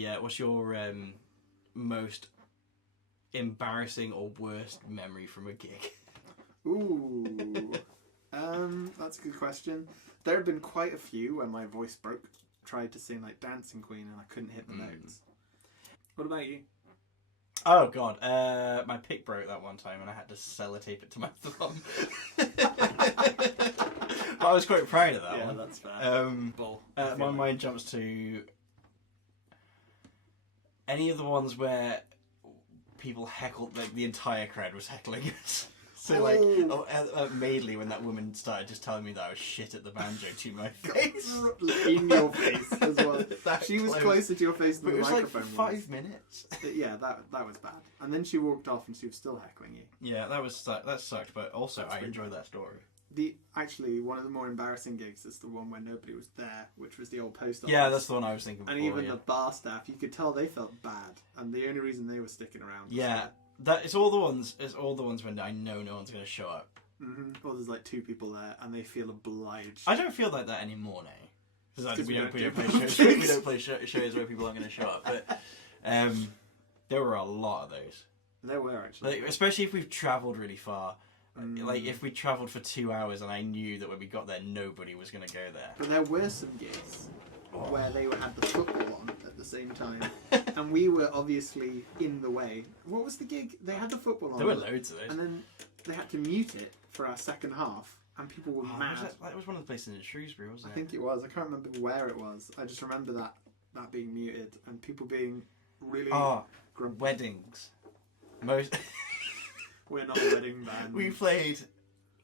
Yeah, what's your most embarrassing or worst memory from a gig? Ooh, that's a good question. There have been quite a few where my voice broke. Tried to sing like Dancing Queen and I couldn't hit the notes. What about you? Oh god, my pick broke that one time and I had to sellotape it to my thumb. But I was quite proud of that one. Yeah, that's fair. My mind jumps to any of the ones where people heckled, like the entire crowd was heckling us. So like at Madeley, when that woman started just telling me that I was shit at the banjo to my face. In your face as well. That She was close. closer to your face than But the it was like microphone 5 minutes. Yeah, that was bad. And then she walked off and she was still heckling you. Yeah, that sucked, but also I enjoyed that story. Actually, one of the more embarrassing gigs is the one where nobody was there, which was the old post office. Yeah, that's the one I was thinking And before, even yeah. the bar staff, you could tell they felt bad, and the only reason they were sticking around. Was Yeah, it's all the ones when I know no one's going to show up. Or there's like 2 people there, and they feel obliged. I don't feel like that anymore now. Because we don't play gigs. shows. We don't play shows where people aren't going to show up. But there were a lot of those. There were actually, Like, especially if we've travelled really far. Like if we travelled for 2 hours and I knew that when we got there nobody was going to go there. But there were some gigs where they had the football on at the same time, and we were obviously in the way. What was the gig? They had the football on. There were loads of those. And then they had to mute it for our second half, and people were mad. That was one of the places in Shrewsbury, wasn't it? I think it was. I can't remember where it was. I just remember that being muted and people being really grumpy. Weddings. Most. We're not a wedding band. We played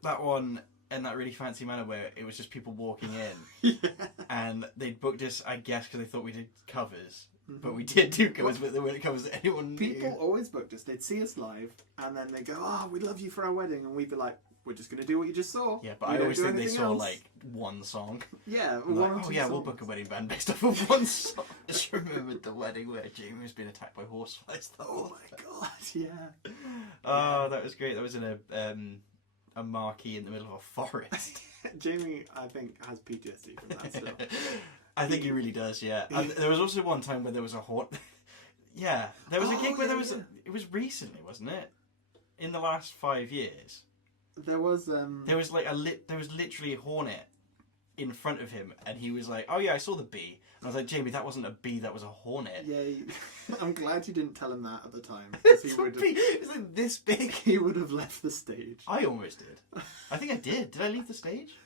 that one in that really fancy manner where it was just people walking in. Yeah. And they booked us, I guess, because they thought we did covers. But we did do covers, but they weren't covers that anyone knew. People always booked us. They'd see us live, and then they go, "Oh, we love you for our wedding," and we'd be like, "We're just going to do what you just saw." Yeah, but We I don't always do think they anything saw else." like one song. Yeah, Like, one or oh two yeah, we'll songs. book a wedding band based off of one song. I just remembered the wedding where Jamie was being attacked by horseflies. Oh my god, yeah. Oh, that was great. That was in a marquee in the middle of a forest. Jamie, I think, has PTSD from that still. I think he really does, yeah. And there was also one time where there was a yeah, there was a gig where there was... It was recently, wasn't it? In the last 5 years. There was... There was like there was literally a hornet in front of him, and he was like, "Oh yeah, I saw the bee." And I was like, "Jamie, that wasn't a bee, that was a hornet." Yeah, I'm glad you didn't tell him that at the time. 'Cause he would have, It's like this big. he would have left the stage. I almost did. I think I did. Did I leave the stage?